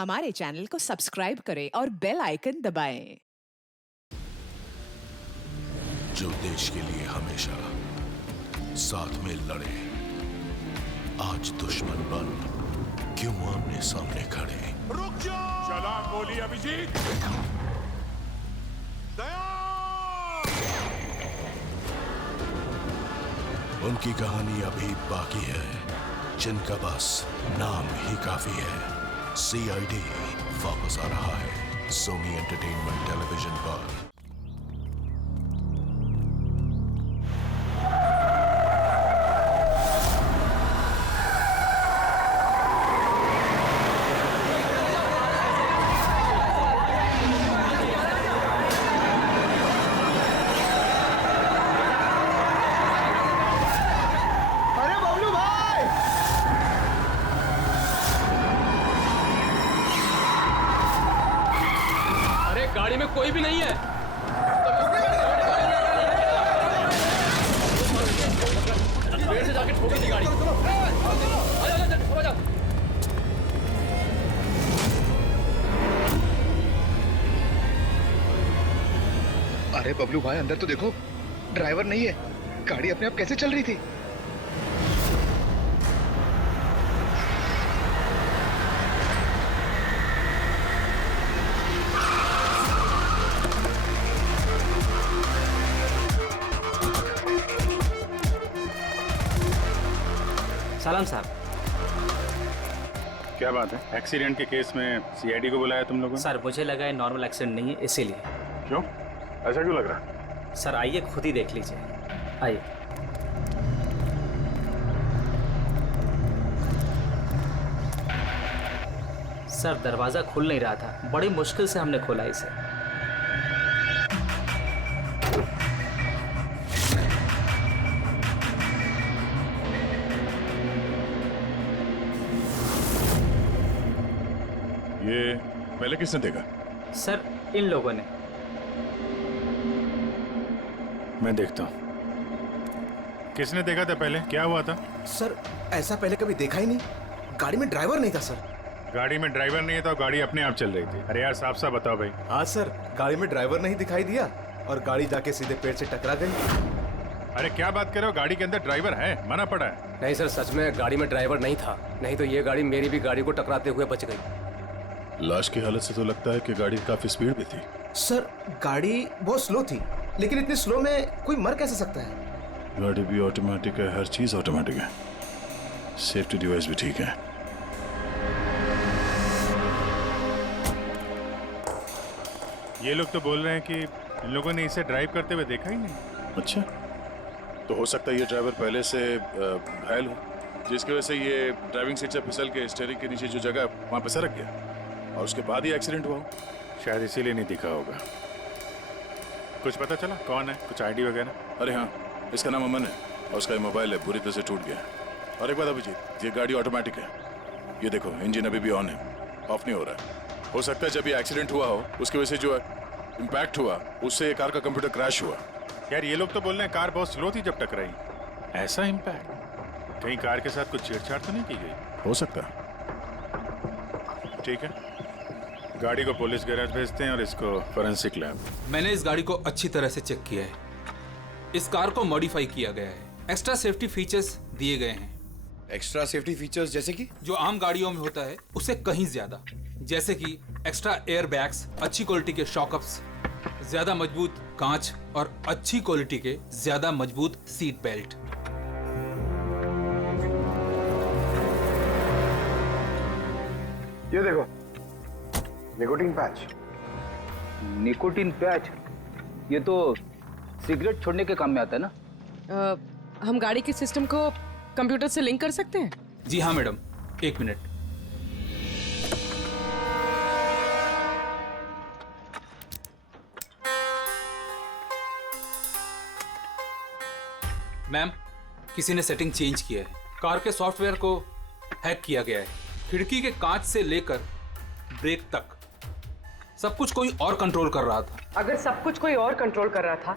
हमारे चैनल को सब्सक्राइब करें और बेल आइकन दबाएं। जो देश के लिए हमेशा साथ में लड़े, आज दुश्मन बन क्यों आमने सामने खड़े? रुक जाओ! चला गोली अभिजीत! दया! उनकी कहानी अभी बाकी है, जिनका बस नाम ही काफी है। CID वापस आ रहा है सोनी एंटरटेनमेंट टेलीविजन पर। गाड़ी में कोई भी नहीं है। पेड़ से जाके ठोकी थी गाड़ी। आजा। अरे बबलू भाई, अंदर तो देखो, ड्राइवर नहीं है। गाड़ी अपने आप कैसे चल रही थी? सलाम साहब। क्या बात है? एक्सीडेंट के केस में CID को बुलाया तुम लोगों ने? सर मुझे लगा है नॉर्मल एक्सीडेंट नहीं है, इसीलिए। क्यों? ऐसा क्यों लग रहा है? सर आइए खुद ही देख लीजिए, आइए। सर दरवाजा खुल नहीं रहा था, बड़ी मुश्किल से हमने खोला इसे। ये पहले किसने देखा? सर इन लोगों ने। मैं देखता हूँ। किसने देखा था पहले? क्या हुआ था? सर ऐसा पहले कभी देखा ही नहीं। गाड़ी में ड्राइवर नहीं था सर। गाड़ी में ड्राइवर नहीं है तो गाड़ी अपने आप चल रही थी। अरे यार साफ साफ बताओ भाई। हाँ सर, गाड़ी में ड्राइवर नहीं दिखाई दिया और गाड़ी जाके सीधे पेड़ से टकरा गई। अरे क्या बात कर रहे हो? गाड़ी के अंदर ड्राइवर है, मना पड़ा है। नहीं सर, सच में गाड़ी में ड्राइवर नहीं था, नहीं तो ये गाड़ी मेरी भी गाड़ी को टकराते हुए बच गई। लाश की हालत से तो लगता है कि गाड़ी काफी स्पीड में थी। सर गाड़ी बहुत स्लो थी, लेकिन इतनी स्लो में कोई मर कैसे सकता है? गाड़ी भी ऑटोमेटिक है, हर चीज ऑटोमेटिक है, सेफ्टी डिवाइस भी ठीक है। ये लोग तो बोल रहे हैं कि इन लोगों ने इसे ड्राइव करते हुए देखा ही नहीं। अच्छा, तो हो सकता है ये ड्राइवर पहले से घायल हो, जिसकी वजह से ये ड्राइविंग सीट से फिसल के स्टीयरिंग के नीचे जो जगह वहां पे सरक गया और उसके बाद ही एक्सीडेंट हुआ। शायद इसीलिए नहीं दिखा होगा। कुछ पता चला कौन है? कुछ ID वगैरह? अरे हाँ, इसका नाम अमन है और उसका मोबाइल है बुरी तरह से टूट गया। और एक बात अभिजीत, ये गाड़ी ऑटोमेटिक है, ये देखो इंजन अभी भी ऑन है, ऑफ नहीं हो रहा है। हो सकता है जब ये एक्सीडेंट हुआ हो उसकी वजह से जो इम्पैक्ट हुआ उससे ये कार का कंप्यूटर क्रैश हुआ। यार ये लोग तो बोल रहे हैं कार बहुत स्लो थी जब टकराई। ऐसा इम्पैक्ट? कहीं कार के साथ कुछ छेड़छाड़ तो नहीं की गई? हो सकता है। ठीक है, गाड़ी को पुलिस गैराज भेजते हैं और इसको फोरेंसिक लैब। मैंने इस गाड़ी को अच्छी तरह से चेक किया है। इस कार को मॉडिफाई किया गया है, एक्स्ट्रा सेफ्टी फीचर्स दिए गए हैं। एक्स्ट्रा सेफ्टी फीचर्स जैसे कि? जो आम गाड़ियों में होता है उससे कहीं ज्यादा, जैसे कि एक्स्ट्रा एयर बैग्स, अच्छी क्वालिटी के शॉकअप्स, ज्यादा मजबूत कांच और अच्छी क्वालिटी के ज्यादा मजबूत सीट बेल्ट। ये देखो, निकोटीन पैच। Nicotine patch? ये तो सिगरेट छोड़ने के काम में आता है ना? हम गाड़ी के सिस्टम को कंप्यूटर से लिंक कर सकते हैं? जी हाँ मैडम, एक मिनट। मैम, किसी ने सेटिंग चेंज किया है। कार के सॉफ्टवेयर को हैक किया गया है। खिड़की के कांच से लेकर ब्रेक तक सब कुछ कोई और कंट्रोल कर रहा था। अगर सब कुछ कोई और कंट्रोल कर रहा था,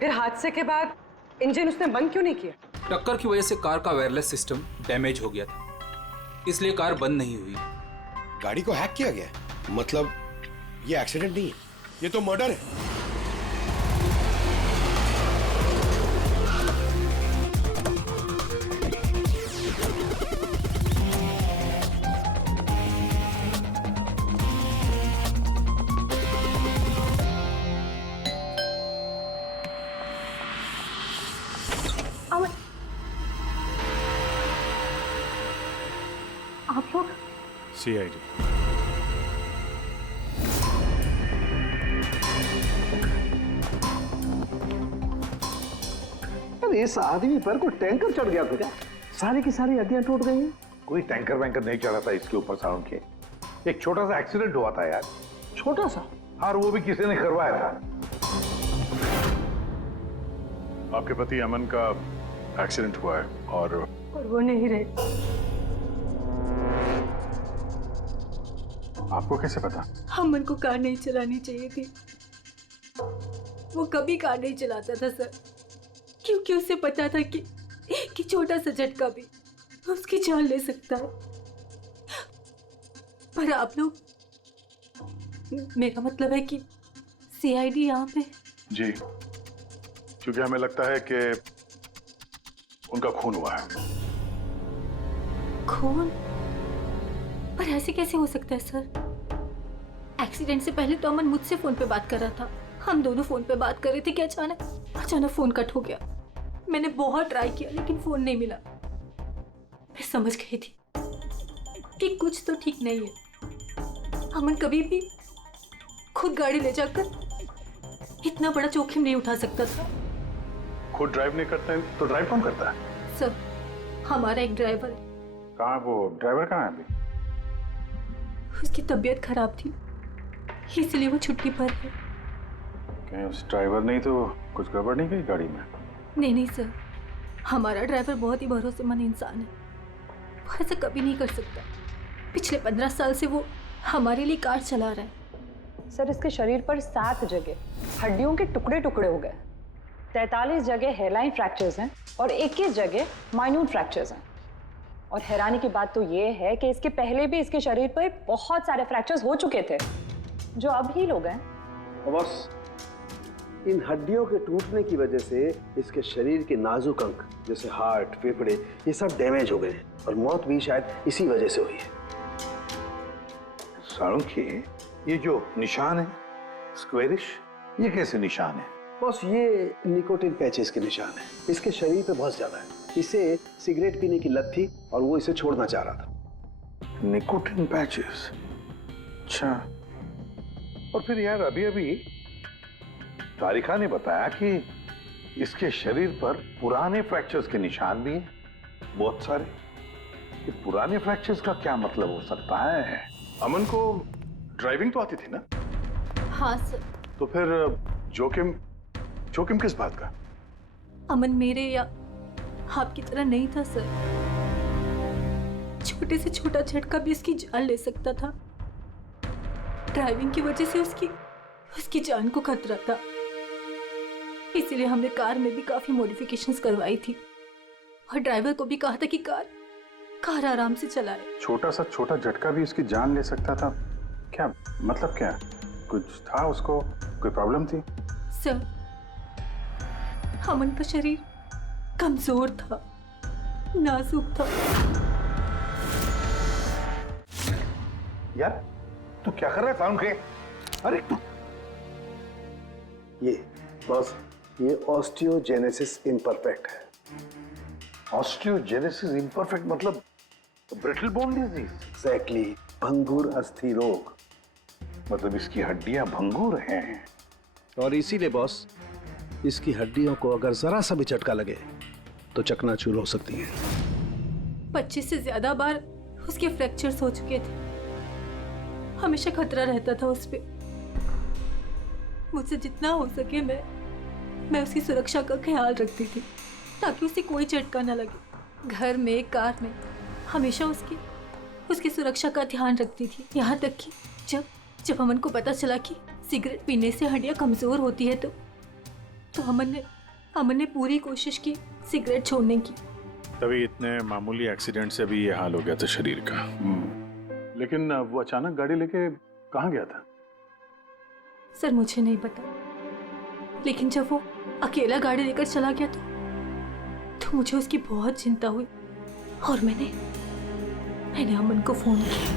फिर हादसे के बाद इंजन उसने बंद क्यों नहीं किया? टक्कर की वजह से कार का वायरलेस सिस्टम डैमेज हो गया था, इसलिए कार बंद नहीं हुई। गाड़ी को हैक किया गया है। मतलब ये एक्सीडेंट नहीं है, ये तो मर्डर है। आप लोग सीआईडी। अरे इस आदमी पर कोई टैंकर चढ़ गया था क्या? सारी की सारी हड्डियां टूट गई हैं। कोई टैंकर वैंकर नहीं चढ़ा था इसके ऊपर साउंड के। एक छोटा सा एक्सीडेंट हुआ था यार। छोटा सा? और वो भी किसी ने करवाया था। आपके पति अमन का एक्सीडेंट हुआ है और वो नहीं रहे। आपको कैसे पता? अमन को कार नहीं चलानी चाहिए थी। वो कभी कार नहीं चलाता था सर, क्योंकि उसे पता था कि छोटा सा झटका भी उसकी जान ले सकता है। पर आप लोग, मेरा मतलब है कि सीआईडी यहाँ पे। जी, क्योंकि हमें लगता है कि उनका खून हुआ है। खून? पर ऐसे कैसे हो सकता है सर? एक्सीडेंट से पहले तो अमन मुझसे फोन पे बात कर रहा था, हम दोनों फोन पे बात कर रहे थे कि अचानक फोन कट हो गया। मैंने बहुत ट्राई किया लेकिन फोन नहीं मिला। मैं समझ गई थी कि कुछ तो ठीक नहीं है। अमन कभी भी खुद गाड़ी ले जाकर इतना बड़ा जोखिम नहीं उठा सकता था। खुद ड्राइव नहीं करते हैं तो ड्राइव कौन करता है? सर, हमारा एक ड्राइवर है। कहाँ वो ड्राइवर? कहाँ है अभी? उसकी तबीयत खराब थी, इसलिए वो छुट्टी पर है। कहीं उस ड्राइवर नहीं तो कुछ गड़बड़ नहीं गई गाड़ी में? नहीं सर, हमारा ड्राइवर बहुत ही भरोसेमंद इंसान है। वो ऐसा कभी नहीं कर सकता। पिछले 15 साल से वो हमारे लिए कार चला रहा है। सर, इसके शरीर पर 7 जगह हड्डियों के टुकड़े टुकड़े हो गए। 43 जगह हेयरलाइन फ्रैक्चर्स हैं और 21 जगह माइन्यूट फ्रैक्चर्स हैं। और हैरानी की बात तो ये है कि इसके पहले भी इसके शरीर पर बहुत सारे फ्रैक्चर्स हो चुके थे जो अब हील हो गए। बस इन हड्डियों के टूटने की वजह से इसके शरीर के नाजुक अंग जैसे हार्ट, फेफड़े, ये सब डैमेज हो गए हैं और मौत भी शायद इसी वजह से हुई है। साळुंखे, ये जो निशान है स्क्वेरिश, ये कैसे निशान है? बस ये निकोटिन पैचेस के निशान है। इसके शरीर पे बहुत ज्यादा है। इसे सिगरेट पीने की लत थी और वो इसे छोड़ना चाह रहा था। Nicotine patches? अच्छा। और फिर यार अभी तारिका ने बताया कि इसके शरीर पर पुराने फ्रैक्चर्स के निशान भी हैं, बहुत सारे। ये पुराने फ्रैक्चर्स का क्या मतलब हो सकता है? अमन को ड्राइविंग तो आती थी ना? हाँ सर। तो फिर जोखिम किस बात का? अमन मेरे या आपकी तरह नहीं था सर। छोटे से छोटा झटका भी उसकी जान ले सकता था। ड्राइविंग की वजह से उसकी जान को खतरा था। इसलिए हमने कार में भी काफी मॉडिफिकेशंस करवाई थी और ड्राइवर को भी कहा था कि कार आराम से चलाए। छोटा झटका भी उसकी जान ले सकता था? क्या मतलब? क्या कुछ था उसको? कोई प्रॉब्लम थी? सर, अमन का शरीर कमजोर था, नाजुक था। यार तू क्या कर रहा है साळुंखे? अरे तू ये ऑस्टियोजेनेसिस इम्परफेक्ट है। ऑस्टियोजेनेसिस इम्परफेक्ट मतलब ब्रिटल बोन डिजीज? एग्जैक्टली, भंगुर अस्थि रोग। मतलब इसकी हड्डियां भंगुर हैं। और इसीलिए बॉस, इसकी हड्डियों को अगर जरा सा भी झटका लगे तो चकनाचूर हो सकती हैं। 25 से ज्यादा बार उसके फ्रैक्चर्स हो चुके थे। हमेशा खतरा रहता था उस पे। मुझसे जितना हो सके मैं उसकी सुरक्षा का ख्याल रखती थी ताकि उसे कोई झटका न लगे। घर में, कार में हमेशा उसकी सुरक्षा का ध्यान रखती थी। यहाँ तक कि जब अमन को पता चला कि सिगरेट पीने से हड्डियाँ कमजोर होती है तो अमन ने पूरी कोशिश की सिगरेट छोड़ने की। तभी इतने मामूली एक्सीडेंट से भी ये हाल हो गया था शरीर का। लेकिन वो अचानक गाड़ी लेके कहाँ गया था? सर मुझे नहीं पता, लेकिन जब वो अकेला गाड़ी लेकर चला गया तो मुझे उसकी बहुत चिंता हुई और मैंने अमन को फोन किया।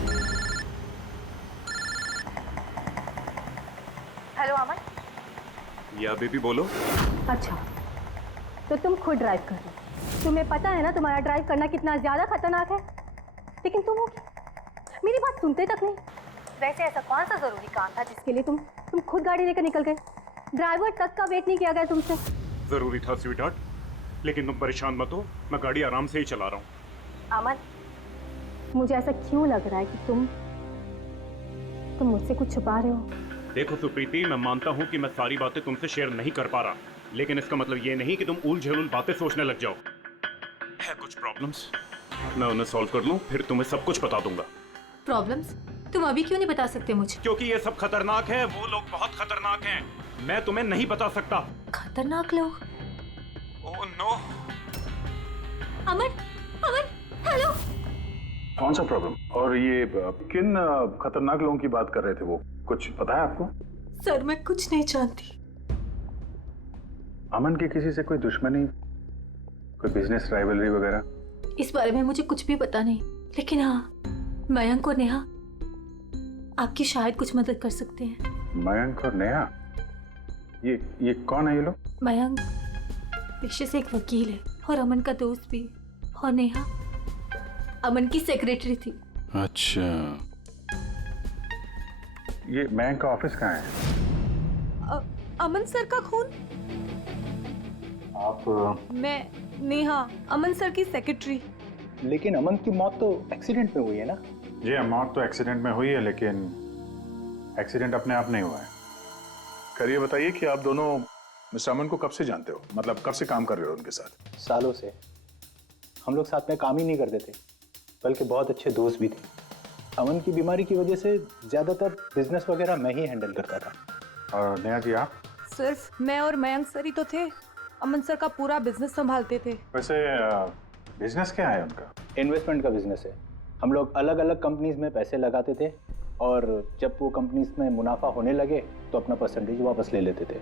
हेलो अमन। या बेबी बोलो। अच्छा, तो तुम खुद ड्राइव कर रहे हो। तुम्हें पता है ना तुम्हारा ड्राइव करना कितना ज्यादा खतरनाक है, लेकिन तुम मेरी बात सुनते तक नहीं। वैसे ऐसा कौन सा जरूरी काम था जिसके लिए तुम खुद गाड़ी लेकर निकल गए? ड्राइवर तक का वेट नहीं किया गया तुमसे। जरूरी था स्वीटहार्ट, लेकिन तुम परेशान मत हो, मैं गाड़ी आराम से ही चला रहा हूँ। अमन, मुझे ऐसा क्यों लग रहा है कि तुम मुझसे कुछ छुपा रहे हो? देखो सुप्रीति, मैं मानता हूँ कि मैं सारी बातें तुमसे शेयर नहीं कर पा रहा, लेकिन इसका मतलब ये नहीं कि तुम उल झुल बातें सोचने लग जाओ। है कुछ प्रॉब्लम्स, मैं उन्हें सॉल्व कर लूँ, फिर तुम्हें सब कुछ बता दूंगा। प्रॉब्लम्स? तुम अभी क्यों नहीं बता सकते मुझे? क्योंकि ये सब खतरनाक है, वो लोग बहुत खतरनाक हैं, मैं तुम्हें नहीं बता सकता। खतरनाक लोग? Oh no. अमन, हेलो। कौन सा प्रॉब्लम? और ये किन खतरनाक लोगों की बात कर रहे थे? वो कुछ पता है आपको? सर मैं कुछ नहीं जानती। अमन की किसी से कोई दुश्मनी, कोई बिजनेस राइवलरी वगैरह? इस बारे में मुझे कुछ भी पता नहीं, लेकिन हाँ, मयंक और नेहा आपकी शायद कुछ मदद कर सकते हैं। मयंक और नेहा? ये कौन है ये लोग? मयंक पेशे से एक वकील है और अमन का दोस्त भी, और नेहा अमन की सेक्रेटरी थी। अच्छा, ये मयंक का ऑफिस कहाँ है? अमन सर का खून? आप? मैं नेहा, अमन सर की सेक्रेटरी। लेकिन अमन की मौत तो एक्सीडेंट में हुई है ना? जी हाँ, मौत तो एक्सीडेंट में हुई है, लेकिन एक्सीडेंट अपने आप नहीं हुआ है। करिए बताइए कि आप दोनों मिस्टर अमन को कब से जानते हो? मतलब कब से काम कर रहे हो उनके साथ? सालों से। हम लोग साथ में काम ही नहीं करते थे, बल्कि बहुत अच्छे दोस्त भी थे। अमन की बीमारी की वजह से ज्यादातर बिजनेस वगैरह मैं ही हैंडल करता था। और नेहा जी आप? सिर्फ मैं और मयंक सर ही तो थे, अमन सर का पूरा बिजनेस संभालते थे। वैसे बिजनेस क्या है उनका? इन्वेस्टमेंट का बिजनेस है। हम लोग अलग अलग कंपनीज में पैसे लगाते थे और जब वो कंपनीज में मुनाफा होने लगे तो अपना परसेंटेज वापस ले लेते थे।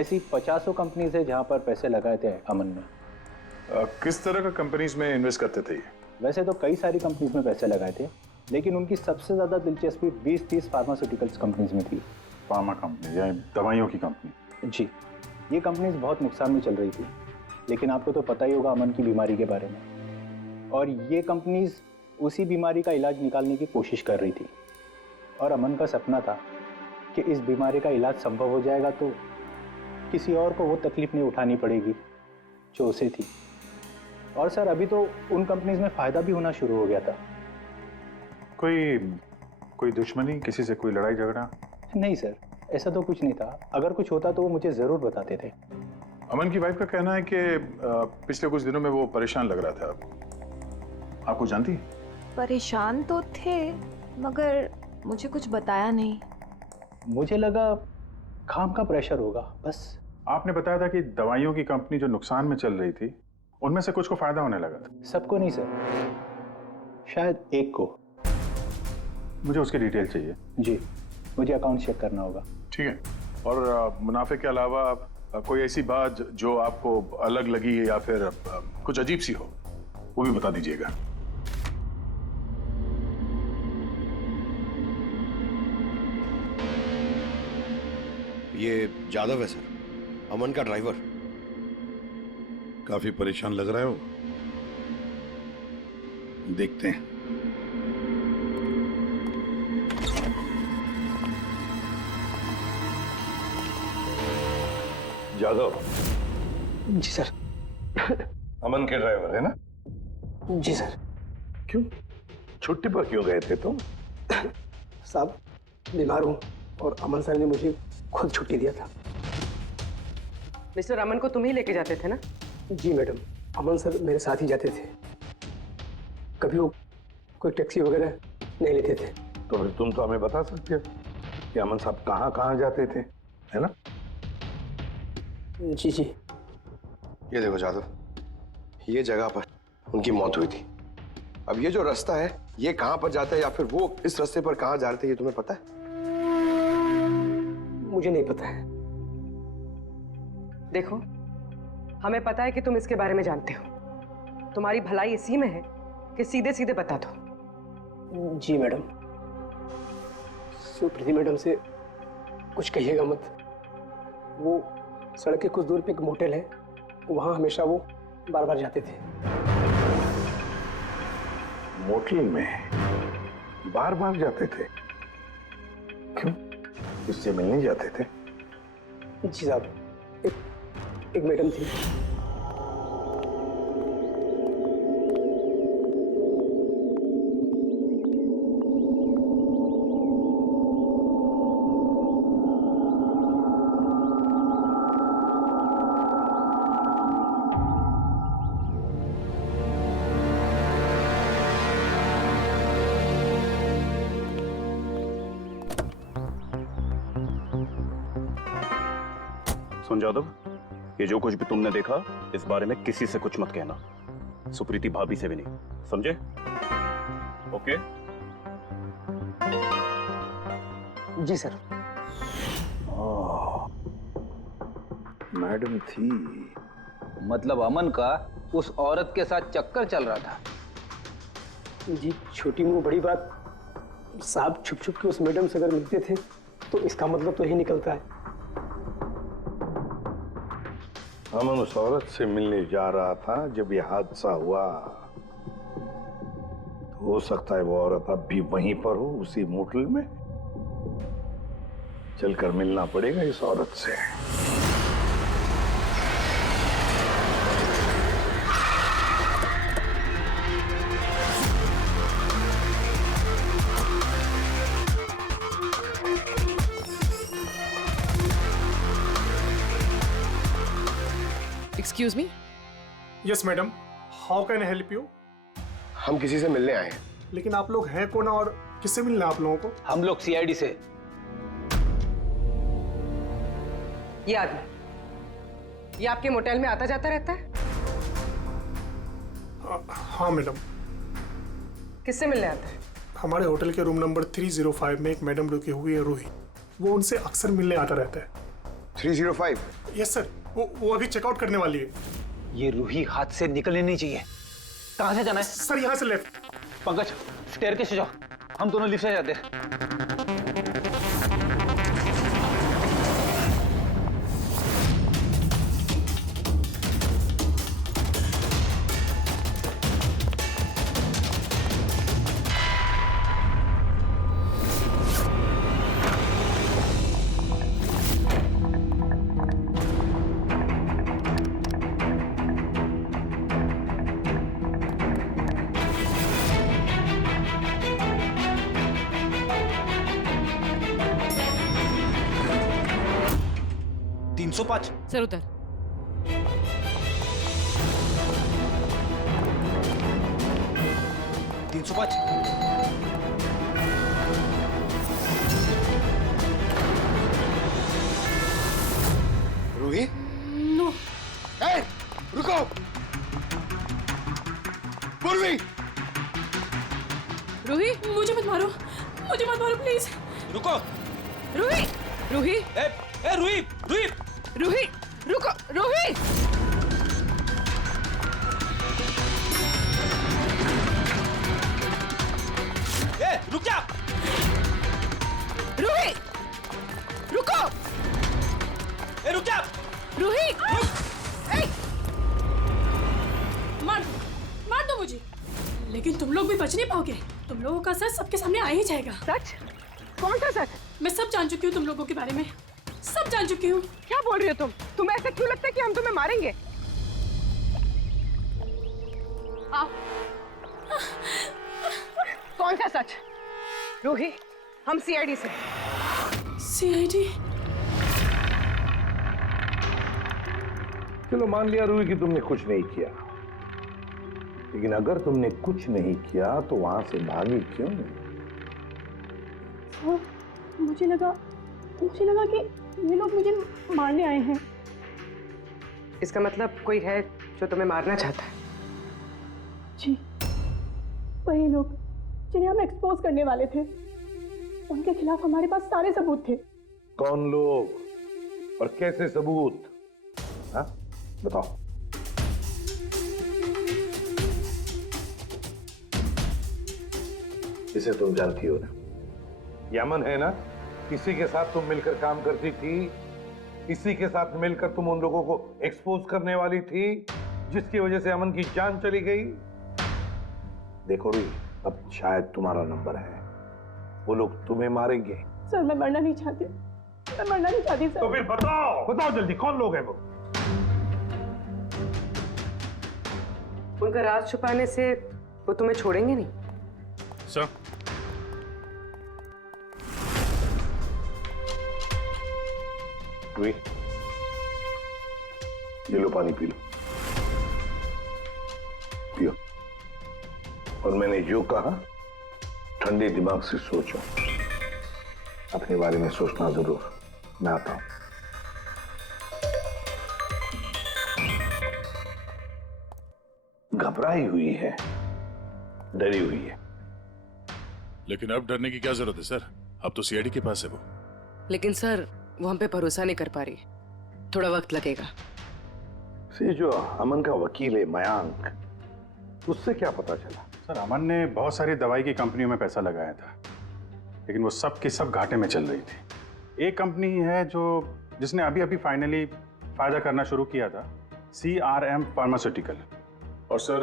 ऐसी 50 कंपनीज है जहाँ पर पैसे लगाए थे अमन ने। किस तरह का कंपनीज में इन्वेस्ट करते थे? वैसे तो कई सारी कंपनीज में पैसे लगाए थे, लेकिन उनकी सबसे ज़्यादा दिलचस्पी 20-30 फार्मास्यूटिकल्स कंपनीज में थी। फार्मा कंपनी या दवाइयों की कंपनी? जी, ये कंपनीज बहुत नुकसान में चल रही थी, लेकिन आपको तो पता ही होगा अमन की बीमारी के बारे में। और ये कंपनीज उसी बीमारी का इलाज निकालने की कोशिश कर रही थी, और अमन का सपना था कि इस बीमारी का इलाज संभव हो जाएगा तो किसी और को वो तकलीफ नहीं उठानी पड़ेगी जो उसे थी। और सर अभी तो उन कंपनीज में फ़ायदा भी होना शुरू हो गया था। कोई दुश्मनी, किसी से कोई लड़ाई झगड़ा? नहीं सर, ऐसा तो कुछ नहीं था। अगर कुछ होता तो वो मुझे ज़रूर बताते थे। अमन की वाइफ का कहना है कि पिछले कुछ दिनों में वो परेशान लग रहा था। आपको जानती? परेशान तो थे, मगर मुझे कुछ बताया नहीं। मुझे लगा काम का प्रेशर होगा बस। आपने बताया था कि दवाइयों की कंपनी जो नुकसान में चल रही थी, उनमें से कुछ को फायदा होने लगा था। सबको नहीं सर, शायद एक को। मुझे उसकी डिटेल चाहिए। जी, मुझे अकाउंट चेक करना होगा। ठीक है। और मुनाफे के अलावा कोई ऐसी बात जो आपको अलग लगी या फिर कुछ अजीब सी हो, वो भी बता दीजिएगा। ये जादव है सर, अमन का ड्राइवर। काफी परेशान लग रहा है वो। देखते हैं। जादव? जी सर। अमन के ड्राइवर है ना? जी सर। क्यों, छुट्टी पर क्यों गए थे तुम? साहब बीमार हूँ और अमन सर ने मुझे खुद छुट्टी दिया था। मिस्टर अमन को तुम ही लेके जाते थे ना? जी मैडम, अमन सर मेरे साथ ही जाते थे। कभी वो कोई टैक्सी वगैरह नहीं लेते थे। तो फिर तुम तो हमें बता सकते हो कि अमन साहब कहाँ कहाँ जाते थे, है ना? जी जी। ये देखो जादव, ये जगह पर उनकी मौत हुई थी। अब ये जो रास्ता है ये कहाँ पर जाता है, या फिर वो इस रास्ते पर कहाँ जा रहे थे, ये तुम्हें पता है? मुझे नहीं पता है। देखो, हमें पता है कि तुम इसके बारे में जानते हो। तुम्हारी भलाई इसी में है कि सीधे सीधे बता दो। जी मैडम। सुप्रीति मैडम से कुछ कहिएगा मत। वो सड़क के कुछ दूर पे एक मोटेल है, वहाँ हमेशा वो बार बार जाते थे। मोटेल में बार बार जाते थे? क्यों, इससे मिलने जाते थे? जी साहब, एक मैडम थी। सुन जादव, ये जो कुछ भी तुमने देखा इस बारे में किसी से कुछ मत कहना, सुप्रीति भाभी से भी नहीं, समझे? ओके? जी सर। मैडम थी, मतलब अमन का उस औरत के साथ चक्कर चल रहा था। जी, छोटी मुंह बड़ी बात। साहब छुप छुप के उस मैडम से अगर मिलते थे तो इसका मतलब तो यही निकलता है। अमन उस औरत से मिलने जा रहा था जब ये हादसा हुआ। तो हो सकता है वो औरत अब भी वहीं पर हो, उसी मोटल में। चलकर मिलना पड़ेगा इस औरत से। Excuse me? Yes madam, how can I help you? हम किसी से मिलने आए हैं। लेकिन आप लोग हैं कौन और किससे मिलना है आप लोगों को? हम लोग सीआईडी से। ये आदमी, ये आपके मोटेल में आता जाता रहता है? हाँ मैडम। किससे मिलने आता है? हमारे होटल के रूम नंबर 305 में एक मैडम रुकी हुई है, रूही। वो उनसे अक्सर मिलने आता रहता है। 305? यस सर, वो अभी चेकआउट करने वाली है। ये रूही हाथ से निकलनी नहीं चाहिए। कहाँ से जाना है? सर यहाँ से लेफ्ट। पंकज, स्टेयरकेस से जाओ, हम दोनों लिफ्ट से जाते हैं। सर उधर। रूही? नो। ए, रुको! पूर्वी! रूही, मुझे मत मारो, प्लीज। रुको! रूही! रूही! ए रूही! रूही! रूही! रुको! रूही! ए, रुक जा! रूही! रुको! ए, रुक जा! रूही! मार दो मुझे, लेकिन तुम लोग भी बच नहीं पाओगे। तुम लोगों का सच सबके सामने आ ही जाएगा। सच? कौन सा सच? मैं सब जान चुकी हूँ तुम लोगों के बारे में, सब जान चुकी हूँ। क्या बोल रही हो तुम? तुम्हें ऐसा क्यों लगता है कि हम तुम्हें मारेंगे? आओ। कौन सा सच? रूही, हम सीआईडी से। सीआईडी? चलो मान लिया रूही कि तुमने कुछ नहीं किया, लेकिन अगर तुमने कुछ नहीं किया तो वहां से भागी क्यों? मुझे लगा कि ये लोग मुझे मारने आए हैं। इसका मतलब कोई है जो तुम्हें मारना चाहता है? जी। वही लोग जिन्हें हम एक्सपोज करने वाले थे, उनके खिलाफ हमारे पास सारे सबूत थे। कौन लोग और कैसे सबूत? हाँ, बताओ। इसे तुम जानती हो ना, यमन है ना, इसी के साथ तुम मिलकर काम करती थी, इसी के साथ मिलकर तुम उन लोगों को एक्सपोज करने वाली थी जिसकी वजह से अमन की जान चली गई। देखो री, अब शायद तुम्हारा नंबर है, वो लोग तुम्हें मारेंगे। सर मैं मरना नहीं चाहती, मैं मरना नहीं चाहती सर। तो फिर बताओ, बताओ जल्दी, कौन लोग हैं वो? उनका राज छुपाने से वो तुम्हें छोड़ेंगे नहीं। सर, ये लो पानी पी लो, पियो। और मैंने जो कहा ठंडे दिमाग से सोचो, अपने बारे में सोचना जरूर। मैं आता हूं। घबराई हुई है, डरी हुई है। लेकिन अब डरने की क्या जरूरत है सर? अब तो सीआईडी के पास है वो। लेकिन सर वो हम पे भरोसा नहीं कर पा रही, थोड़ा वक्त लगेगा। से जो अमन का वकील है मयांक, उससे क्या पता चला? सर, अमन ने बहुत सारी दवाई की कंपनियों में पैसा लगाया था, लेकिन वो सब की सब घाटे में चल रही थी। एक कंपनी है जिसने अभी अभी फाइनली फायदा करना शुरू किया था, CRM फार्मास्यूटिकल। और सर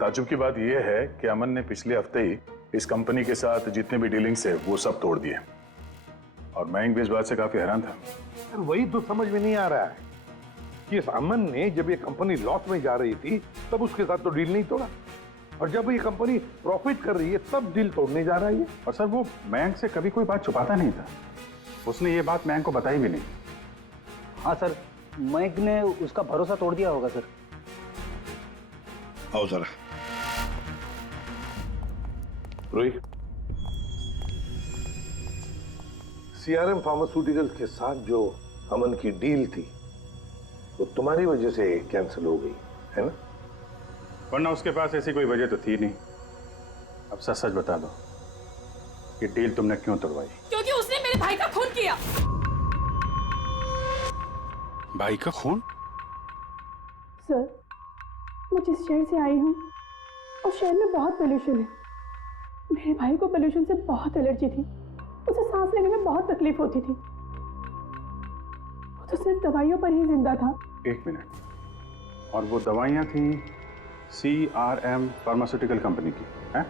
ताजुब की बात यह है कि अमन ने पिछले हफ्ते ही इस कंपनी के साथ जितने भी डीलिंग्स है वो सब तोड़ दिए, और मयंक भी इस बात से काफी हैरान था। वही तो समझ में नहीं आ रहा है कि इस अमन ने जब ये कंपनी लॉस में जा रही थी तब उसके साथ तो डील नहीं तोड़ा, और जब ये कंपनी प्रॉफिट कर रही है तब डील तोड़ने जा रहा है। और सर वो मयंक से कभी कोई बात छुपाता नहीं था, उसने ये बात मयंक को बताई भी नहीं। हाँ सर, मयंक ने उसका भरोसा तोड़ दिया होगा सर। आओ जरा रोही, CRM फार्मास्यूटिकल्स के साथ जो अमन की डील थी वो तुम्हारी वजह से कैंसिल हो गई है ना? वरना उसके पास ऐसी कोई वजह तो थी नहीं। अब सच सच बता दो कि डील तुमने क्यों तोड़वाई? क्योंकि उसने मेरे भाई का खून किया। भाई का खून? सर मैं जिस शहर से आई हूँ उस शहर में बहुत पोल्यूशन है। मेरे भाई को पोल्यूशन से बहुत एलर्जी थी, उसे सांस लेने में बहुत तकलीफ होती थी। वो तो सिर्फ दवाइयों पर ही जिंदा था। एक मिनट, और वो दवाइयाँ थी CRM फार्मास्यूटिकल कंपनी की, हैं?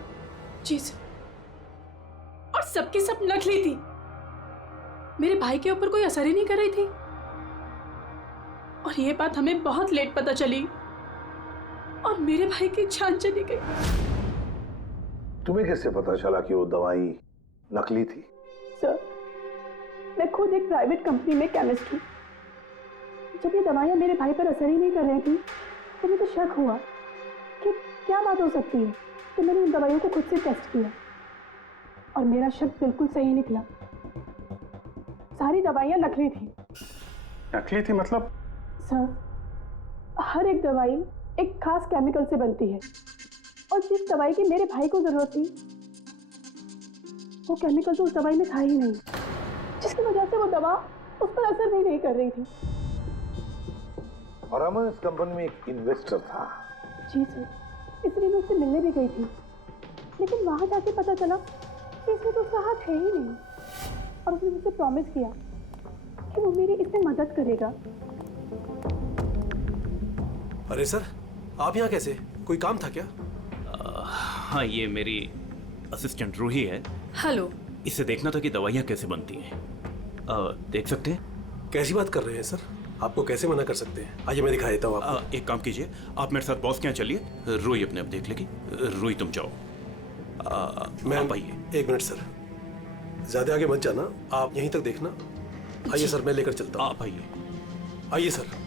जी सर, और सबकी सब नकली थी। मेरे भाई के ऊपर कोई असर ही नहीं कर रही थी, और ये बात हमें बहुत लेट पता चली, और मेरे भाई की जान चली गई। तुम्हें कैसे पता चला कि वो दवाई नकली थी? सर मैं खुद एक प्राइवेट कंपनी में केमिस्ट हूँ। जब ये दवाइयाँ मेरे भाई पर असर ही नहीं कर रही थी तो मुझे शक हुआ कि क्या बात हो सकती है, तो मैंने उन दवाइयों को खुद से टेस्ट किया और मेरा शक बिल्कुल सही निकला। सारी दवाइयाँ नकली थी। नकली थी मतलब? सर हर एक दवाई एक खास केमिकल से बनती है, और जिस दवाई की मेरे भाई को जरूरत थी वो केमिकल तो उस दवाई में था ही नहीं, जिसकी वजह से वो दवा उस पर असर भी नहीं कर रही थी। और अमन इस कंपनी में एक इन्वेस्टर था। जी सर, इसलिए मैं उससे मिलने भी गई थी, लेकिन वहां जाके पता चला कि इसमें तो उसका हाथ है ही नहीं, और उसने मुझसे प्रॉमिस किया कि वो मेरी इसमें मदद करेगा। अरे सर, आप यहाँ कैसे? कोई काम था क्या? हाँ, ये मेरी असिस्टेंट रूही है। हेलो। इससे देखना था कि दवाइयाँ कैसे बनती हैं। देख सकते हैं? कैसी बात कर रहे हैं सर? आपको कैसे मना कर सकते हैं? आइए मैं दिखा देता हूँ आपको। एक काम कीजिए, आप मेरे साथ बॉस के यहाँ चलिए, रूही अपने आप देख लेगी। रूही तुम जाओ। मैम आइए। एक मिनट सर, ज्यादा आगे मत जाना, आप यहीं तक देखना। आइए सर, मैं लेकर चलता हूँ। आप आइए। आइए सर।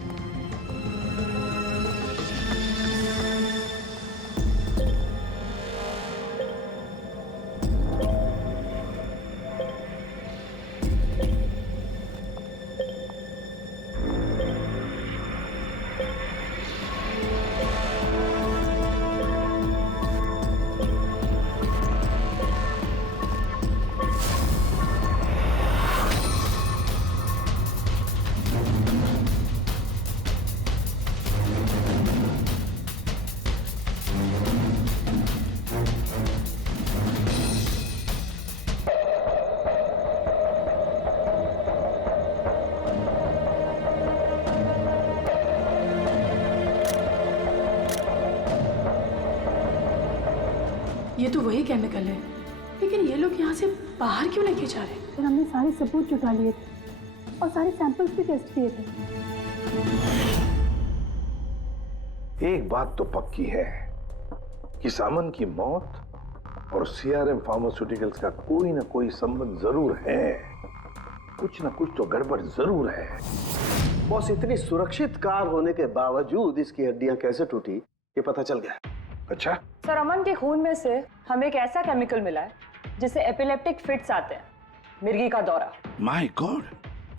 ये तो वही केमिकल है, लेकिन ये लोग यहाँ से बाहर क्यों लेके जा रहे हैं? फिर हमने सारे सबूत जुटा लिए थे और सारे सैंपल्स भी टेस्ट किए थे। एक बात तो पक्की है कि सामन की मौत और सीआरएम फार्मास्यूटिकल्स का कोई ना कोई संबंध जरूर है। कुछ ना कुछ तो गड़बड़ जरूर है। बॉस, इतनी सुरक्षित कार होने के बावजूद इसकी हड्डियां कैसे टूटी ये पता चल गया। अच्छा सर, अमन के खून में से हमें एक ऐसा केमिकल मिला है जिससे एपिलेप्टिक फिट्स आते हैं, मिर्गी का दौरा। माय गॉड,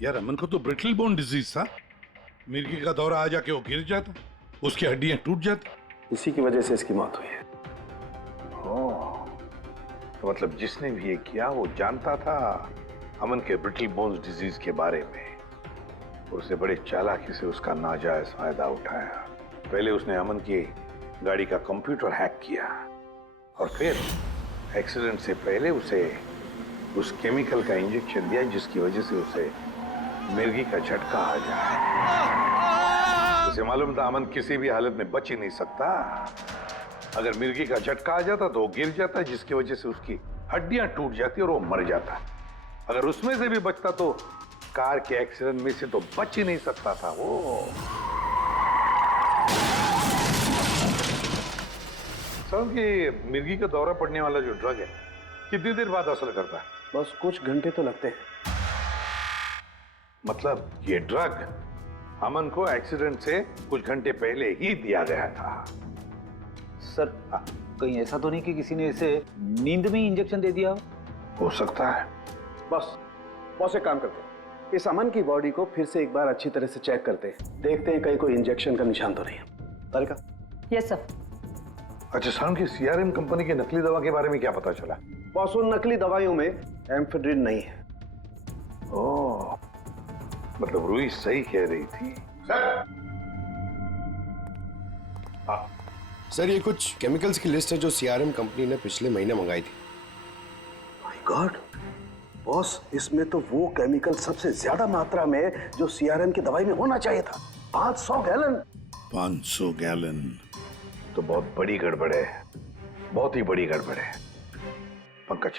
यार अमन को तो ब्रिटल बोन डिजीज था। मिर्गी का दौरा आ जाके वो गिर जाता, उसकी हड्डियां टूट जाती। इसी की वजह से इसकी मौत हुई है। तो मतलब जिसने भी ये किया वो जानता था अमन के ब्रिटल बोन्स डिजीज के बारे में। उसे बड़े चालाकी से उसका नाजायज फायदा उठाया। पहले उसने अमन की गाड़ी का कंप्यूटर हैक किया और फिर एक्सीडेंट से पहले उसे उस केमिकल का इंजेक्शन दिया जिसकी वजह से उसे मिर्गी का झटका आ जाए। उसे मालूम था अमन किसी भी हालत में बच ही नहीं सकता। अगर मिर्गी का झटका आ जाता तो वो गिर जाता, जिसकी वजह से उसकी हड्डियां टूट जाती और वो मर जाता। अगर उसमें से भी बचता तो कार के एक्सीडेंट में से तो बच ही नहीं सकता था वो। समझ कि मिर्गी का दौरा पड़ने वाला जो ड्रग है कितनी देर बाद असर करता है? बस कुछ घंटे तो लगते हैं। मतलब ये ड्रग अमन को एक्सीडेंट से कुछ घंटे पहले ही दिया गया था। सर, कहीं ऐसा तो नहीं कि किसी ने इसे नींद में इंजेक्शन दे दिया? हो सकता है। बस एक काम करते हैं, इस अमन की बॉडी को फिर से एक बार अच्छी तरह से चेक करते हैं, देखते हैं कहीं कोई इंजेक्शन का निशान तो नहीं है। तारिका? Yes sir. अच्छा साहब, की सीआरएम कंपनी की नकली दवा के बारे में क्या पता चला? बॉस, उन नकली दवाइयों में एम्फेड्रिन नहीं है। ओह, मतलब रूही सही कह रही थी। सर, ये कुछ केमिकल्स की लिस्ट है जो सीआरएम कंपनी ने पिछले महीने मंगाई थी। माय गॉड बॉस, इसमें तो वो केमिकल सबसे ज्यादा मात्रा में जो सीआरएम की दवाई में होना चाहिए था। 500 गैलन। 500 गैलन तो बहुत बड़ी गड़बड़ है, बहुत ही बड़ी गड़बड़ है। पंकज,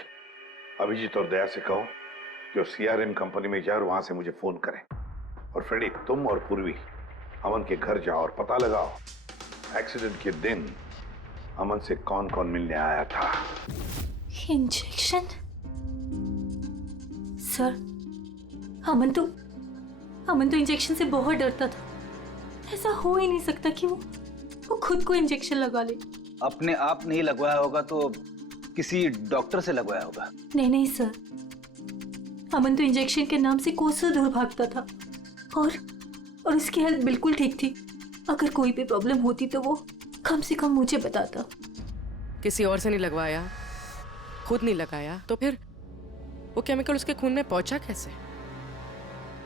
अभिजीत और दया से कहो कि सीआरएम कंपनी में जाए और वहां से मुझे फोन करें। और फ्रेडी, तुम और पूर्वी अमन के घर जाओ और पता लगाओ एक्सीडेंट के दिन अमन से कौन कौन मिलने आया था। इंजेक्शन? सर, अमन तो इंजेक्शन से बहुत डरता था। ऐसा हो ही नहीं सकता कि वो खुद को इंजेक्शन लगा ले। अपने आप नहीं लगवाया होगा तो किसी डॉक्टर से लगवाया होगा। नहीं सर, अमन तो इंजेक्शन के नाम से कोसों दूर भागता था और उसकी हेल्थ बिल्कुल ठीक थी। अगर कोई भी प्रॉब्लम होती तो वो कम से कम मुझे बताता। किसी और से नहीं लगवाया, खुद नहीं लगाया, तो फिर वो केमिकल उसके खून में पहुंचा कैसे?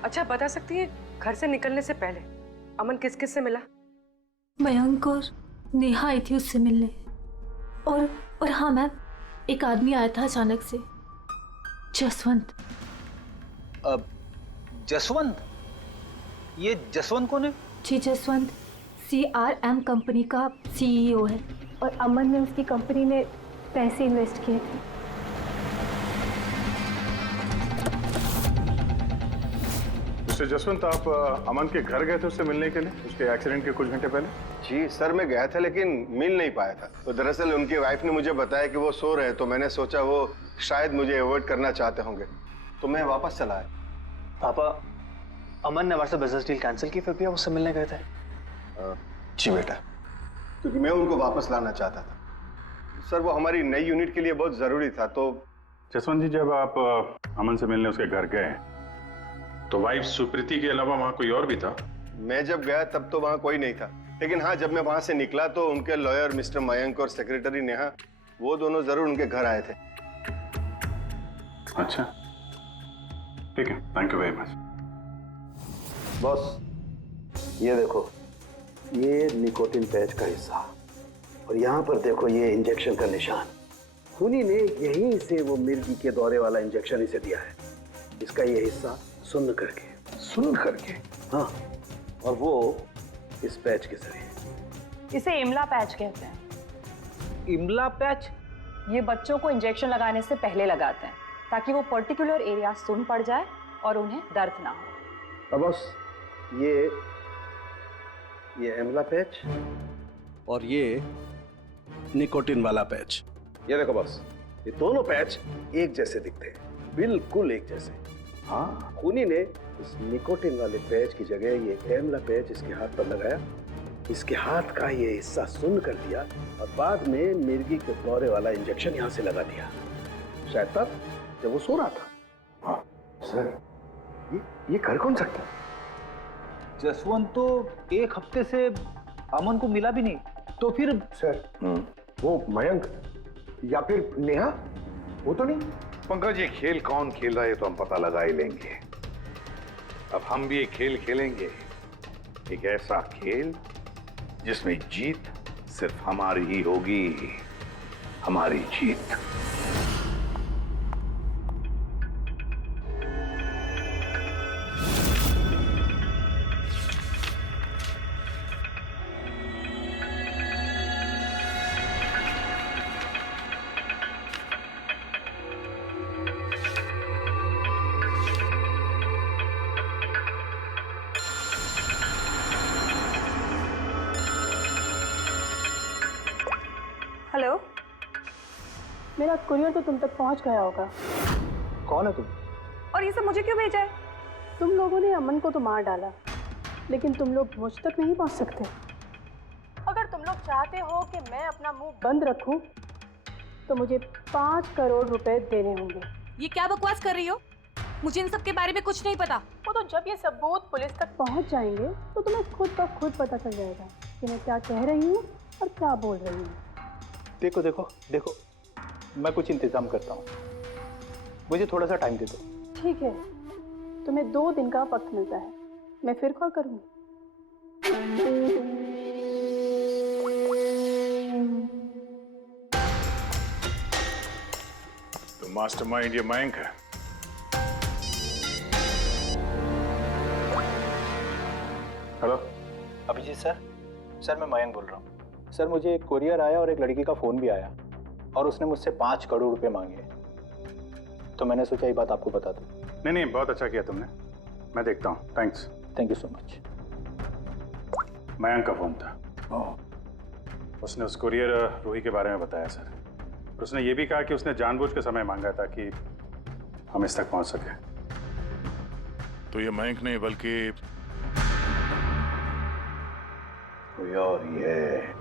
अच्छा, बता सकती है घर से निकलने से पहले अमन किस किस से मिला? मयंक और नेहा आई थी उससे मिलने। और हाँ मैम, एक आदमी आया था अचानक से, जसवंत। अब जसवंत? ये जसवंत कौन है? जी, जसवंत सीआरएम कंपनी का सीईओ है और अमन ने उसकी कंपनी में पैसे इन्वेस्ट किए थे। मिस्टर जसवंत, आप अमन के घर गए थे उससे मिलने के लिए उसके एक्सीडेंट के कुछ घंटे पहले? जी सर, मैं गया था लेकिन मिल नहीं पाया था। तो दरअसल उनकी वाइफ ने मुझे बताया कि वो सो रहे हैं, तो मैंने सोचा वो शायद मुझे अवॉइड करना चाहते होंगे, तो मैं वापस चला आया। पापा, अमन ने हमारे साथ बिजनेस डील कैंसिल की, फिर भी आप उससे मिलने गए थे? जी बेटा, क्योंकि मैं उनको वापस लाना चाहता था। सर, वो हमारी नई यूनिट के लिए बहुत जरूरी था। तो जसवंत जी, जब आप अमन से मिलने उसके घर गए तो वाइफ सुप्रीति के अलावा वहां कोई और भी था? मैं जब गया तब तो वहां कोई नहीं था, लेकिन हाँ, जब मैं वहां से निकला तो उनके लॉयर मिस्टर मयंक और सेक्रेटरी नेहा, वो दोनों जरूर उनके घर आए थे। अच्छा, ठीक है, thank you very much. Boss, ये देखो, ये निकोटिन पैच का हिस्सा और यहाँ पर देखो ये इंजेक्शन का निशान। खूनी ने यहीं से वो मिर्गी के दौरे वाला इंजेक्शन इसे दिया है। इसका ये हिस्सा सुन्न करके, हाँ, और वो इस पैच के जरिए। इसे इमला पैच कहते हैं। इमला पैच? ये बच्चों को इंजेक्शन लगाने से पहले लगाते हैं ताकि वो पर्टिकुलर एरिया सुन पड़ जाए और उन्हें दर्द ना हो। अब बस ये एमला पैच और ये निकोटिन वाला पैच। ये देखो बस, ये दोनों पैच एक जैसे दिखते हैं, बिल्कुल एक जैसे। हाँ, खूनी ने इस निकोटिन वाले पैच की जगह ये एमला पैच इसके हाथ पर लगाया, इसके हाथ का ये हिस्सा सुन्न कर दिया और बाद में मिर्गी के दौरे वाला इंजेक्शन यहाँ से लगा दिया, शायद तब जब वो सो रहा था। हाँ सर, ये कर कौन सकता? जसवंत तो एक हफ्ते से अमन को मिला भी नहीं, तो फिर सर वो मयंक या फिर नेहा, वो तो नहीं। पंकज, ये खेल कौन खेल रहा है तो हम पता लगा ही लेंगे। अब हम भी एक खेल खेलेंगे, एक ऐसा खेल जिसमें जीत सिर्फ हमारी ही होगी, हमारी जीत। हेलो, मेरा कुरियर तो तुम तक पहुंच गया होगा। कौन है तुम? और ये सब मुझे क्यों भेजा है? तुम लोगों ने अमन को तो मार डाला, लेकिन तुम लोग मुझ तक नहीं पहुंच सकते। अगर तुम लोग चाहते हो कि मैं अपना मुंह बंद रखूं, तो मुझे 5 करोड़ रुपए देने होंगे। ये क्या बकवास कर रही हो? मुझे इन सब के बारे में कुछ नहीं पता। वो तो जब ये सबूत पुलिस तक पहुंच जाएंगे तो तुम्हें खुद ब खुद पता चल जाएगा कि मैं क्या कह रही हूँ और क्या बोल रही हूँ। देखो देखो देखो, मैं कुछ इंतजाम करता हूँ, मुझे थोड़ा सा टाइम दे दो। ठीक है, तुम्हें 2 दिन का वक्त मिलता है, मैं फिर कॉल करूँगी। तो मास्टरमाइंड ये मयंक है। हेलो अभिजीत सर, मैं मयंक बोल रहा हूँ। सर, मुझे एक कोरियर आया और एक लड़की का फ़ोन भी आया और उसने मुझसे 5 करोड़ रुपए मांगे, तो मैंने सोचा ये बात आपको बता दूँ। नहीं, बहुत अच्छा किया तुमने, मैं देखता हूँ। Thanks. Thank you so much. Mayank का फ़ोन था, उसने उस कुरियर रूही के बारे में बताया सर। और उसने ये भी कहा कि उसने जानबूझ के समय मांगा ताकि हम इस तक पहुँच सके। तो ये मयंक नहीं बल्कि कोई और ही है।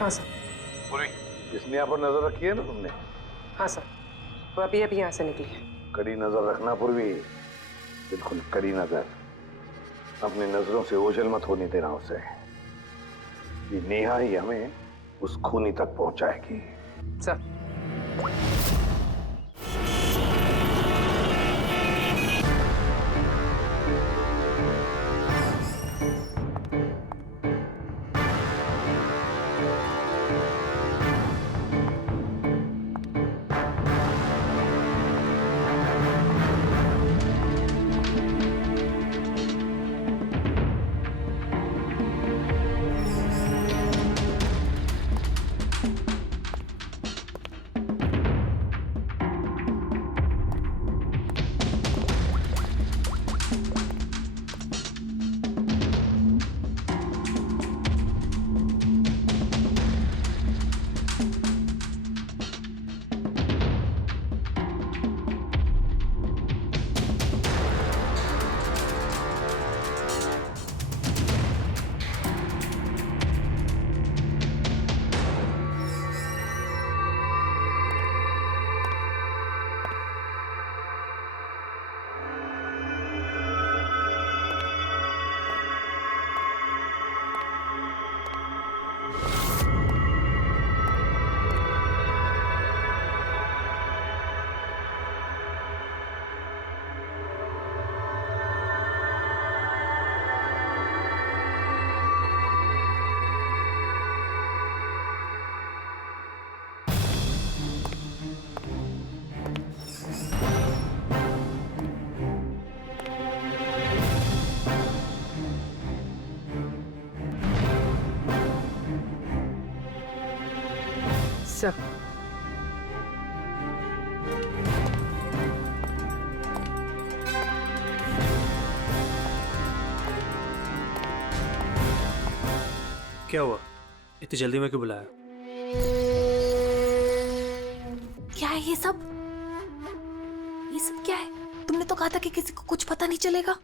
हाँ सर। पूरी इसने यहाँ पर नजर रखी है ना तुमने? हाँ सर, वो अभी यहाँ से निकली है। कड़ी नजर रखना पूर्वी, बिल्कुल कड़ी नजर। अपनी नजरों से ओझल मत होने देना उसे। ये नेहा ही हमें उस खूनी तक पहुंचाएगी। सर। सर। क्या हुआ? इतनी जल्दी में क्यों बुलाया? क्या है ये सब? ये सब क्या है? तुमने तो कहा था कि किसी को कुछ पता नहीं चलेगा।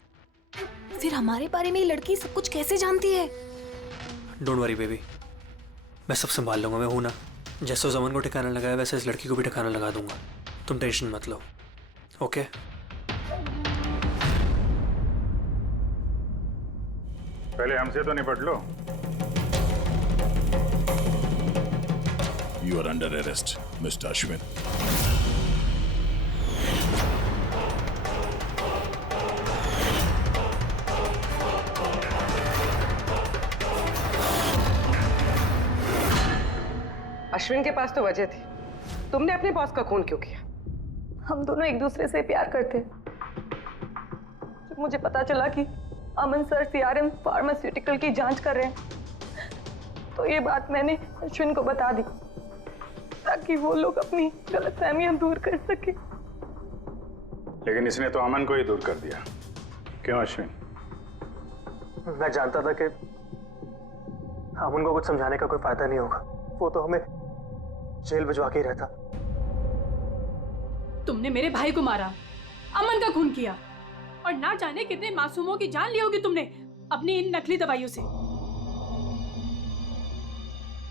फिर हमारे बारे में ये लड़की सब कुछ कैसे जानती है? डोंट वरी बेबी, मैं सब संभाल लूंगा। मैं हूं ना। जैसे उस अमन को ठिकाना लगाया वैसे इस लड़की को भी ठिकाना लगा दूंगा। तुम टेंशन मत लो। ओके? पहले हमसे तो निपट लो। You are under arrest, Mr. Ashwin. Ashwin के पास तो वजह थी। तुमने अपने बॉस का खून क्यों किया? हम दोनों एक दूसरे से प्यार करते। जब मुझे पता चला कि अमन सर सीआरएम फार्मास्यूटिकल की जांच कर रहे हैं तो ये बात मैंने अश्विन को बता दी ताकि वो लोग अपनी गलतफहमियां दूर कर सके। लेकिन इसने तो अमन को ही दूर कर दिया। क्यों अश्विन? मैं जानता था कि अमन को कुछ समझाने का कोई फायदा नहीं होगा। वो तो हमें जेल भिजवा के ही रहता। तुमने मेरे भाई को मारा, अमन का खून किया और ना जाने कितने मासूमों की जान ली होगी तुमने अपनी इन नकली दवाइयों से।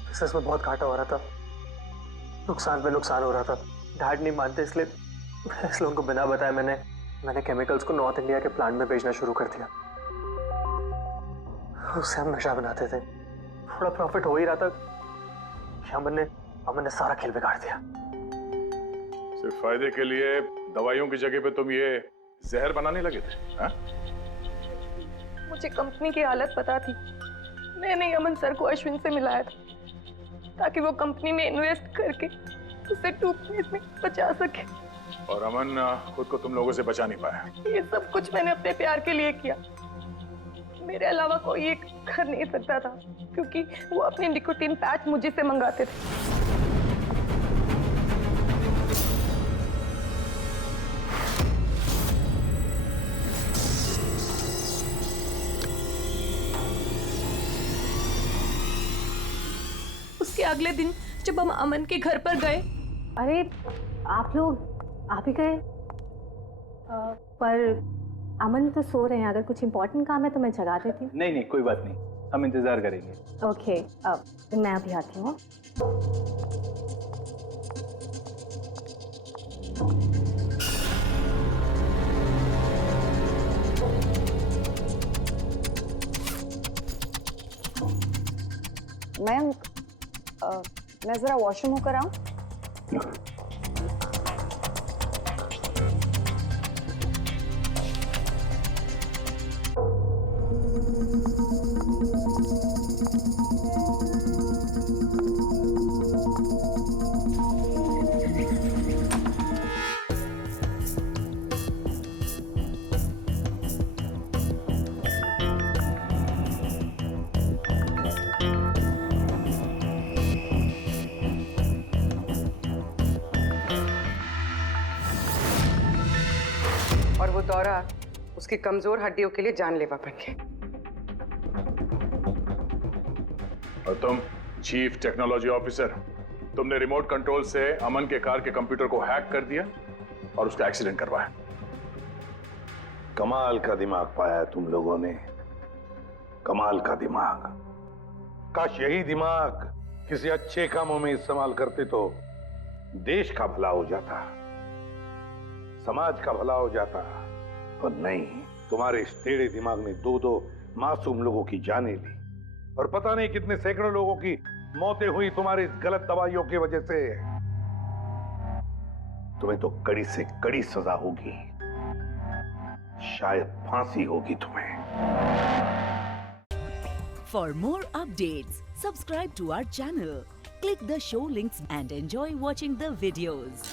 बिजनेस में बहुत घाटा हो रहा था, नुकसान पे नुकसान हो रहा था। डैड नहीं मानते इसलिए उनको बिना बताए मैंने केमिकल्स को नॉर्थ इंडिया के प्लांट में भेजना शुरू कर दिया। उससे हम नशा बनाते थे, थोड़ा प्रॉफिट हो ही रहा था। अमन ने सारा खेल बिगाड़ दिया। सिर्फ फायदे के लिए दवाइयों की जगह पे तुम ये जहर बनाने लगे थे, हाँ? मुझे कंपनी की हालत पता थी। मैंने अमन सर को अश्विन से मिलाया था ताकि वो कंपनी में इन्वेस्ट करके उसे डूबने से बचा सके। और अमन खुद को तुम लोगों से बचा नहीं पाया। ये सब कुछ मैंने अपने प्यार के लिए किया। मेरे अलावा कोई ये कर नहीं सकता था क्योंकि वो अपने निकोटीन पैच मुझे से मंगाते थे। उसके अगले दिन जब हम अमन के घर पर गए। अरे आप लोग आ भी गए, पर अमन तो सो रहे हैं। अगर कुछ इम्पोर्टेंट काम है तो मैं जगा देती हूँ। नहीं, कोई बात नहीं, हम इंतजार करेंगे। ओके, मैं अभी आती हूँ। मैं जरा वॉशरूम होकर आऊं। और वो दौरा उसकी कमजोर हड्डियों के लिए जानलेवा बन गया। और तुम चीफ टेक्नोलॉजी ऑफिसर, तुमने रिमोट कंट्रोल से अमन के कार के कंप्यूटर को हैक कर दिया और उसका एक्सीडेंट करवाया। कमाल का दिमाग पाया है तुम लोगों ने, कमाल का दिमाग। काश यही दिमाग किसी अच्छे कामों में इस्तेमाल करते तो देश का भला हो जाता, समाज का भला हो जाता। पर नहीं, तुम्हारे इस टेढ़े दिमाग ने दो मासूम लोगों की जानें ली और पता नहीं कितने सैकड़ों लोगों की मौतें हुई तुम्हारी इस गलत दवाइयों की वजह से। तुम्हें तो कड़ी से कड़ी सजा होगी, शायद फांसी होगी तुम्हें। For more updates, subscribe to our channel, click the show links and enjoy watching the videos.